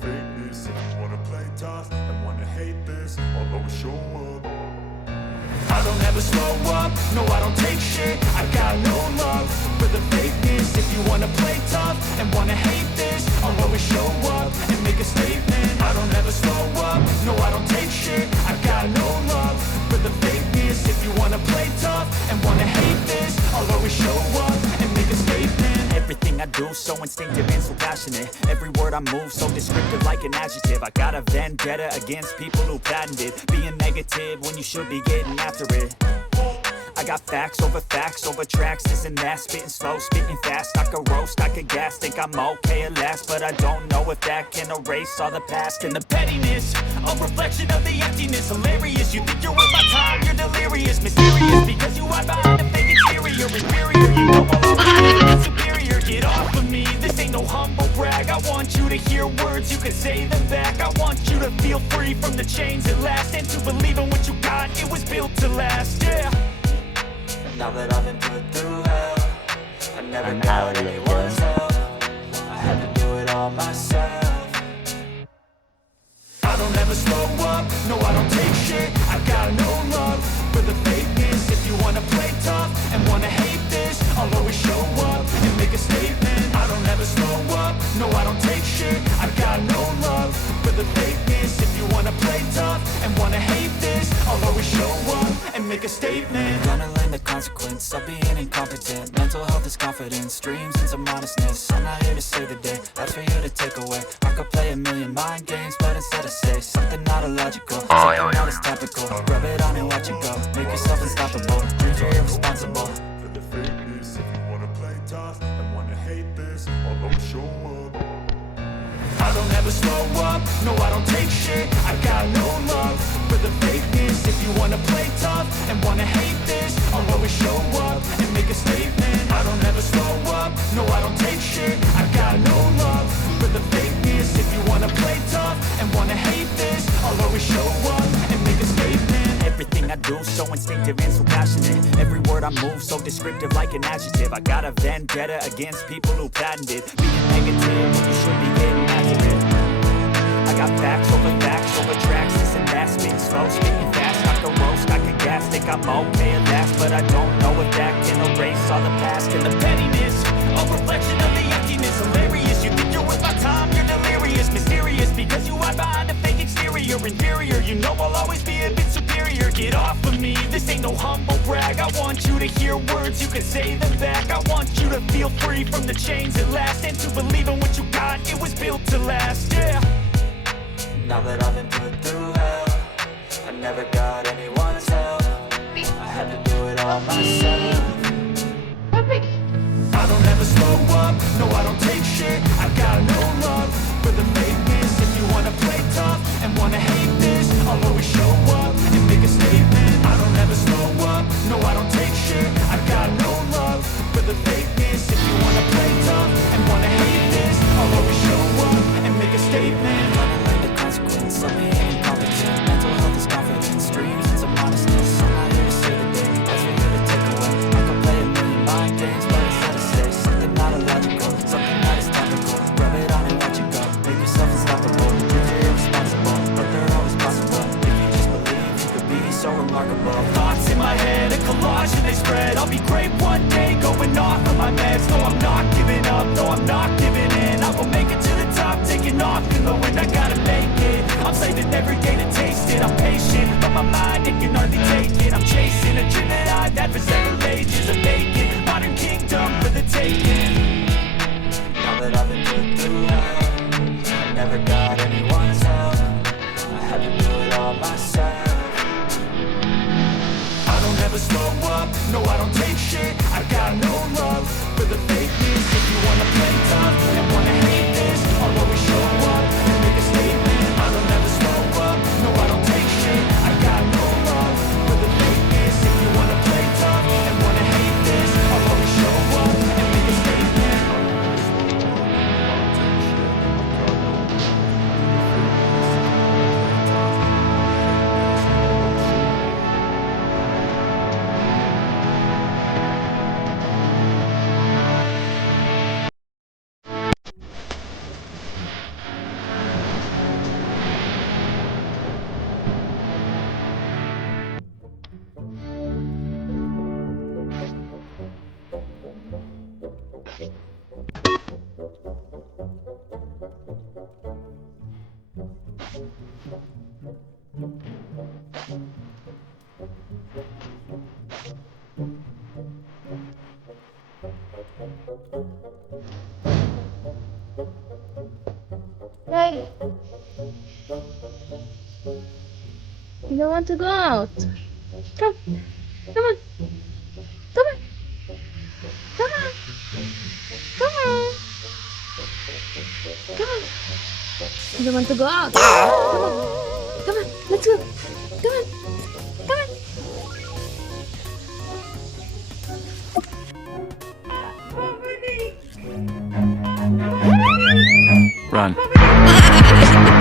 fakeness. If you wanna play tough and wanna hate this, I'll always show up. I don't ever slow up, no I don't take shit. I got no love for the fakeness. If you wanna play tough and wanna hate this, I'll always show up and make a statement. I don't ever slow up, no I don't take shit. I got no love for the fakeness. If you wanna play tough and wanna hate this, I'll always show up and make a statement. Everything I do so instinctive and so passionate. Every word I move so descriptive like an adjective. I got a vendetta against people who patented being negative when you should be getting after it. I got facts over tracks, this and that. Spitting slow, spitting fast. I could roast, I could gas. Think I'm okay at last, but I don't know if that can erase all the past. And the pettiness, a reflection of the emptiness. Hilarious, you think you're worth my time, you're delirious. Mysterious, because you hide behind a fake exterior. Inferior, you know I'll always be superior. Get off of me, this ain't no humble brag. I want you to hear words, you can say them back. I want you to feel free from the chains at last, and to believe in what you got, it was built to last, yeah. Now that I've been put through hell, I never got anyone's help. I had to do it all myself. I don't ever slow up, no I don't take shit. I got no love for the fakeness. If you wanna play tough and wanna hate this, I'll always show up and make a statement. I don't ever slow up, no I don't take shit. I got no love for the fakeness. If you wanna play tough and wanna hate this, I'll always show up and make a statement. Gonna learn the consequence of being incompetent. Mental health is confidence, dreams and some honestness. I'm not here to save the day, that's for you to take away. I could play a million mind games, but instead I say something not illogical, something not as topical. Rub it on and watch it go, make yourself unstoppable. Dreams are irresponsible. For the fakeness, if you wanna play tough and wanna hate this, I'll always show up. I don't ever slow up, no I don't take shit. I got no love for the fakeness. If you wanna play tough and wanna hate this, I'll always show up and make a statement. I don't ever slow up, no I don't take shit. I got no love for the fakeness. If you wanna play tough and wanna hate this, I'll always show up and make a statement. Everything I do so instinctive and so passionate. Every word I move so descriptive like an adjective. I got a vendetta against people who patented being negative when you should be getting after it. I got facts over tracks, this and that. Spitting slow, spitting fast. I could roast, I could gas. Think I'm okay at last, but I don't know if that can erase all the past. And the pettiness, a reflection of the emptiness. Hilarious, you think you're worth my time, you're delirious. Mysterious, because you hide behind a fake exterior. Inferior, you know I'll always be a bit superior. Get off of me, this ain't no humble brag. I want you to hear words, you can say them back. I want you to feel free from the chains at last, and to believe in what you got, it was built to last, yeah. Now that I've been put through hell, I never got anyone's help. I had to do it all myself. I don't ever slow up, no I don't take shit. I got no love for the fakeness. If you wanna play tough and wanna hate this, I'll always show up and make a statement. I don't ever slow up, no I don't take shit. I got no love for the fakeness. If you wanna play tough and wanna hate this, I'll always show up and make a statement. Consequence of being incompetent. Mental health is confidence, dreams and some honestness. I'm not here to save the day, that's for you to take away. I could play a million mind games, but instead I say something not illogical, something that is topical. Rub it on and watch it go, make yourself unstoppable. Dreams are irresponsible, but they're always possible. If you just believe, you could be so remarkable. Thoughts in my head, a collage and they spread. I'll be great one day, going off of my meds. No, I'm not giving up, no, I'm not giving in. I will make it to the top, taking off in the wind. I gotta make it, I'm saving every day to taste it. I'm patient, but my mind, it can hardly take it. I'm chasing a dream that I've had for several ages. A vacant, modern kingdom for the taking. Now that I've been put through hell, I never got anyone's help. I had to do it all myself. I don't ever slow up, no I don't take shit. I got no love for the fakeness. If you wanna play tough and wanna hate this, I'll always show up and make a statement. I don't ever slow up, no I don't take shit. I got no love for the fakeness. If you wanna play tough and wanna hate this, I'll always show up and make a statement. You don't want to go out. Come. Come on. Come on. Come on. Come on. Come on. You don't want to go out. Come on. Come on. Let's go. Come on. Come on. Run.